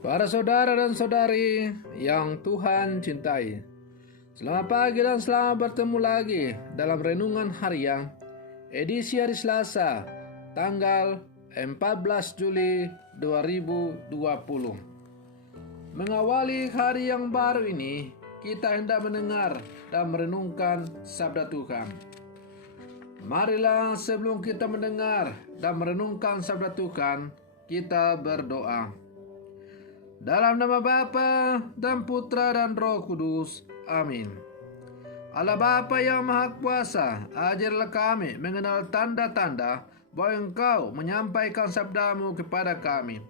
Para saudara dan saudari yang Tuhan cintai, selamat pagi dan selamat bertemu lagi dalam Renungan Harian, edisi hari Selasa, tanggal 14 Juli 2020. Mengawali hari yang baru ini, kita hendak mendengar dan merenungkan sabda Tuhan. Marilah sebelum kita mendengar dan merenungkan sabda Tuhan, kita berdoa. Dalam nama Bapa dan Putra dan Roh Kudus. Amin. Allah Bapa yang Maha Kuasa, ajarlah kami mengenal tanda-tanda bahwa Engkau menyampaikan sabdamu kepada kami.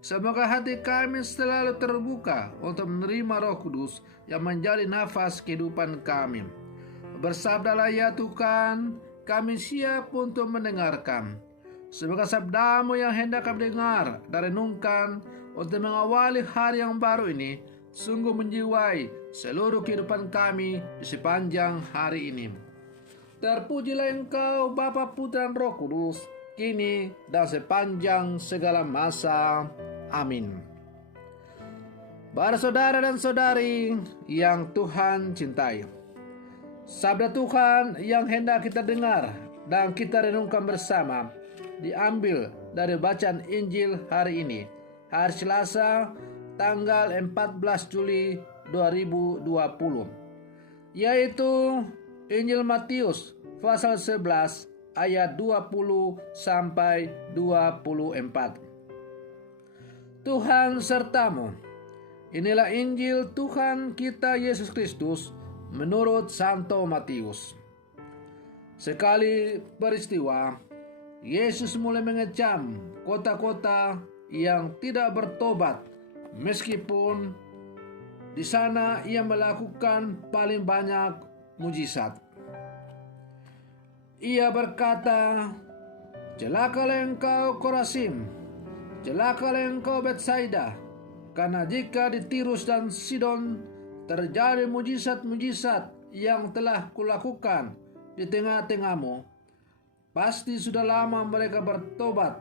Semoga hati kami selalu terbuka untuk menerima Roh Kudus yang menjadi nafas kehidupan kami. Bersabdalah ya Tuhan, kami siap untuk mendengarkan. Semoga sabdamu yang hendak kami dengar dan renungkan untuk mengawali hari yang baru ini sungguh menjiwai seluruh kehidupan kami di sepanjang hari ini. Terpujilah Engkau Bapa, Putra dan Roh Kudus, kini dan sepanjang segala masa. Amin. Para saudara dan saudari yang Tuhan cintai, sabda Tuhan yang hendak kita dengar dan kita renungkan bersama diambil dari bacaan Injil hari ini, hari Selasa, tanggal 14 Juli 2020, yaitu Injil Matius pasal 11 ayat 20 sampai 24. Tuhan sertamu. Inilah Injil Tuhan kita Yesus Kristus menurut Santo Matius. Sekali peristiwa, Yesus mulai mengecam kota-kota yang tidak bertobat, meskipun di sana ia melakukan paling banyak mujizat. Ia berkata, "Celakalah engkau Korazim, celakalah engkau Betsaida, karena jika di Tirus dan Sidon terjadi mujizat-mujizat yang telah kulakukan di tengah-tengahmu, pasti sudah lama mereka bertobat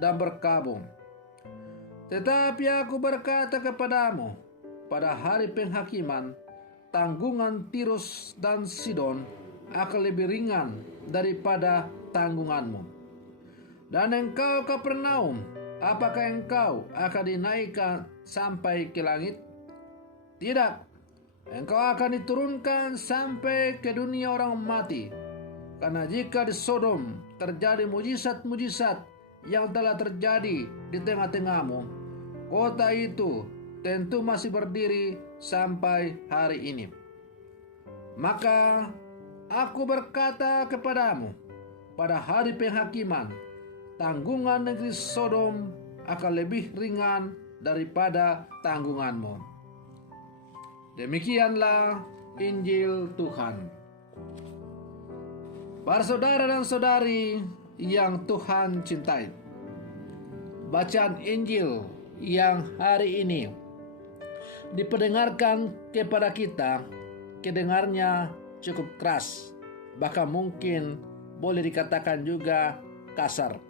dan berkabung. Tetapi aku berkata kepadamu, pada hari penghakiman, tanggungan Tirus dan Sidon akan lebih ringan daripada tanggunganmu. Dan engkau Kapernaum, apakah engkau akan dinaikkan sampai ke langit? Tidak, engkau akan diturunkan sampai ke dunia orang mati. Karena jika di Sodom terjadi mujizat-mujizat yang telah terjadi di tengah-tengahmu, kota itu tentu masih berdiri sampai hari ini. Maka aku berkata kepadamu, pada hari penghakiman, tanggungan negeri Sodom akan lebih ringan daripada tanggunganmu." Demikianlah Injil Tuhan. Para saudara dan saudari yang Tuhan cintai, bacaan Injil yang hari ini diperdengarkan kepada kita, kedengarnya cukup keras, bahkan mungkin boleh dikatakan juga kasar.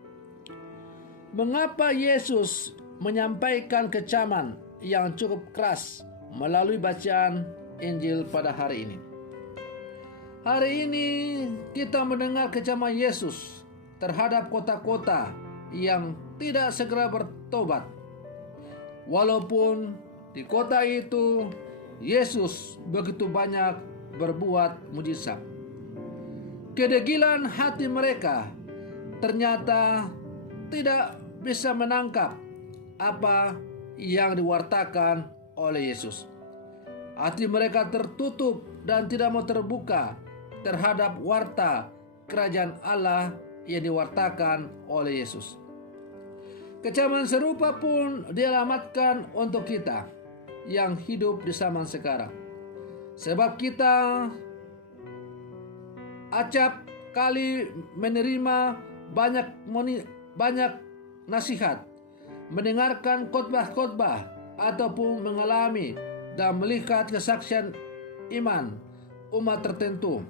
Mengapa Yesus menyampaikan kecaman yang cukup keras melalui bacaan Injil pada hari ini? Hari ini kita mendengar kecaman Yesus terhadap kota-kota yang tidak segera bertobat. Walaupun di kota itu Yesus begitu banyak berbuat mujizat. Kedegilan hati mereka ternyata tidak bisa menangkap apa yang diwartakan oleh Yesus. Hati mereka tertutup dan tidak mau terbuka terhadap warta kerajaan Allah yang diwartakan oleh Yesus. Kecaman serupa pun dialamatkan untuk kita yang hidup di zaman sekarang. Sebab kita acap kali menerima banyak nasihat, mendengarkan khotbah-khotbah, ataupun mengalami dan melihat kesaksian iman umat tertentu.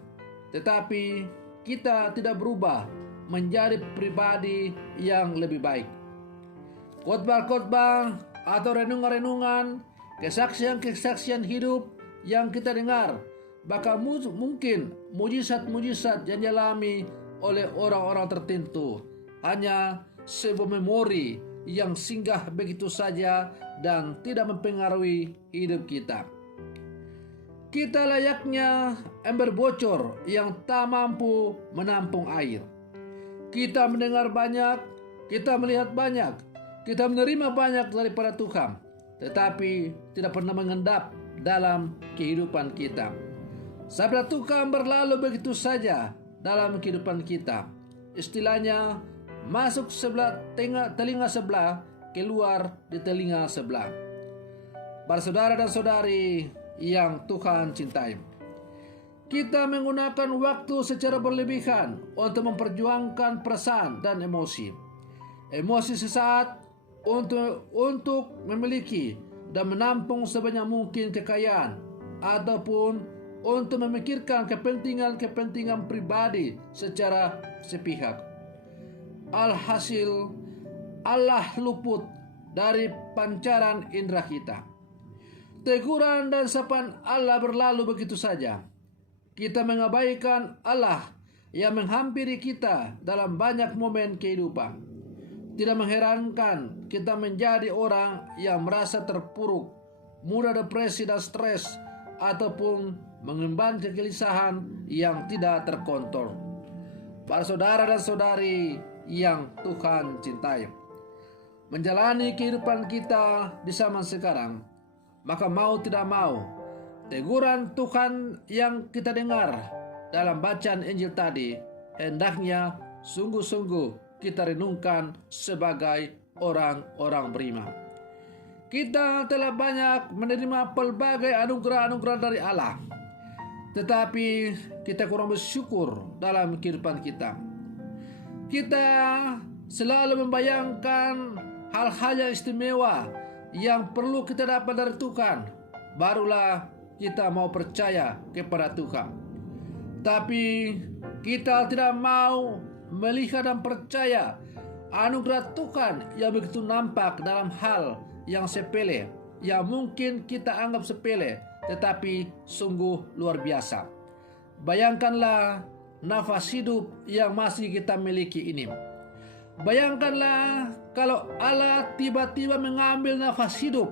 Tetapi kita tidak berubah menjadi pribadi yang lebih baik. Khotbah-khotbah atau renungan-renungan, kesaksian-kesaksian hidup yang kita dengar, bahkan mungkin mujizat-mujizat yang dialami oleh orang-orang tertentu hanya sebuah memori yang singgah begitu saja dan tidak mempengaruhi hidup kita. Kita layaknya ember bocor yang tak mampu menampung air. Kita mendengar banyak, kita melihat banyak, kita menerima banyak daripada Tuhan, tetapi tidak pernah mengendap dalam kehidupan kita. Sabda Tuhan berlalu begitu saja dalam kehidupan kita. Istilahnya, masuk sebelah telinga sebelah, keluar di telinga sebelah. Para saudara dan saudari yang Tuhan cintai, kita menggunakan waktu secara berlebihan untuk memperjuangkan perasaan dan emosi. Emosi sesaat untuk memiliki dan menampung sebanyak mungkin kekayaan, ataupun untuk memikirkan kepentingan pribadi secara sepihak. Alhasil, Allah luput dari pancaran indera kita. Teguran dan sapaan Allah berlalu begitu saja. Kita mengabaikan Allah yang menghampiri kita dalam banyak momen kehidupan. Tidak mengherankan kita menjadi orang yang merasa terpuruk, mudah depresi dan stres, ataupun mengemban kegelisahan yang tidak terkontrol. Para saudara dan saudari yang Tuhan cintai, menjalani kehidupan kita di zaman sekarang, maka mau tidak mau, teguran Tuhan yang kita dengar dalam bacaan Injil tadi hendaknya sungguh-sungguh kita renungkan sebagai orang-orang beriman. Kita telah banyak menerima pelbagai anugerah-anugerah dari Allah, tetapi kita kurang bersyukur dalam kehidupan kita. Kita selalu membayangkan hal-hal yang istimewa yang perlu kita dapat dari Tuhan, barulah kita mau percaya kepada Tuhan. Tapi kita tidak mau melihat dan percaya anugerah Tuhan yang begitu nampak dalam hal yang sepele, yang mungkin kita anggap sepele, tetapi sungguh luar biasa. Bayangkanlah nafas hidup yang masih kita miliki ini. Bayangkanlah kalau Allah tiba-tiba mengambil nafas hidup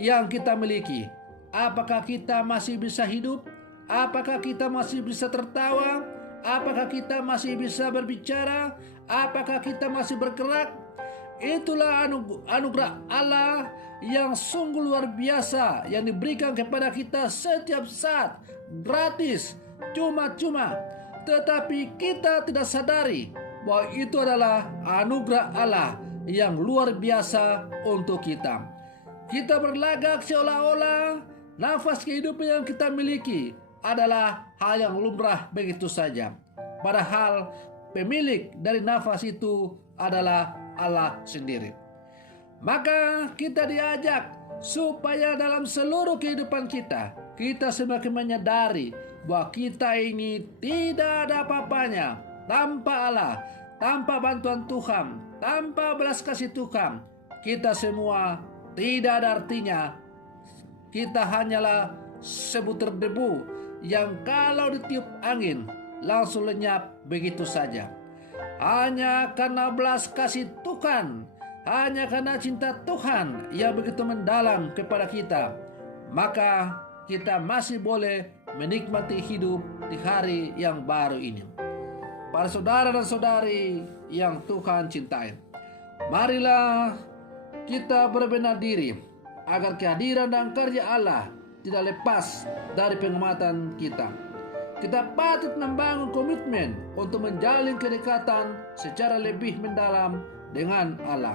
yang kita miliki. Apakah kita masih bisa hidup? Apakah kita masih bisa tertawa? Apakah kita masih bisa berbicara? Apakah kita masih bergerak? Itulah anugerah Allah yang sungguh luar biasa yang diberikan kepada kita setiap saat, gratis, cuma-cuma. Tetapi kita tidak sadari bahwa itu adalah anugerah Allah yang luar biasa untuk kita. Kita berlagak seolah-olah nafas kehidupan yang kita miliki adalah hal yang lumrah begitu saja. Padahal pemilik dari nafas itu adalah Allah sendiri. Maka kita diajak supaya dalam seluruh kehidupan kita, kita semakin menyadari bahwa kita ini tidak ada apa-apanya tanpa Allah, tanpa bantuan Tuhan, tanpa belas kasih Tuhan. Kita semua tidak ada artinya. Kita hanyalah sebutir debu yang kalau ditiup angin langsung lenyap begitu saja. Hanya karena belas kasih Tuhan, hanya karena cinta Tuhan yang begitu mendalam kepada kita, maka kita masih boleh menikmati hidup di hari yang baru ini. Para saudara dan saudari yang Tuhan cintai, marilah kita berbenah diri agar kehadiran dan kerja Allah tidak lepas dari pengamatan kita. Kita patut membangun komitmen untuk menjalin kedekatan secara lebih mendalam dengan Allah.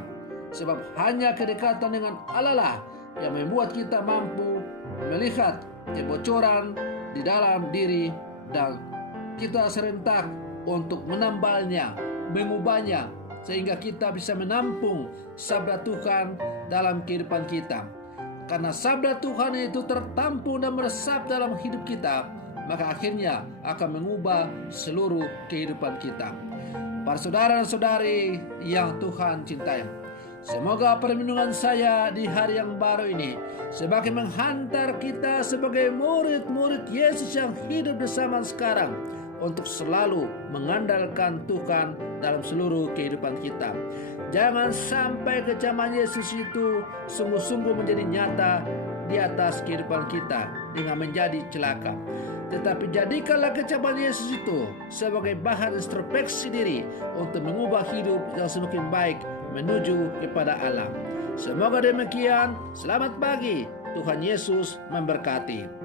Sebab hanya kedekatan dengan Allah lah yang membuat kita mampu melihat kebocoran di dalam diri, dan kita serentak untuk menambalnya, mengubahnya, sehingga kita bisa menampung sabda Tuhan dalam kehidupan kita. Karena sabda Tuhan itu tertampung dan meresap dalam hidup kita, maka akhirnya akan mengubah seluruh kehidupan kita. Para saudara dan saudari yang Tuhan cintai, Semoga perlindungan saya di hari yang baru ini sebagai menghantar kita sebagai murid-murid Yesus yang hidup bersama sekarang untuk selalu mengandalkan Tuhan dalam seluruh kehidupan kita. Jangan sampai kecaman Yesus itu sungguh-sungguh menjadi nyata di atas kehidupan kita dengan menjadi celaka. Tetapi jadikanlah kecaman Yesus itu sebagai bahan introspeksi diri untuk mengubah hidup yang semakin baik menuju kepada Allah. Semoga demikian. Selamat pagi. Tuhan Yesus memberkati.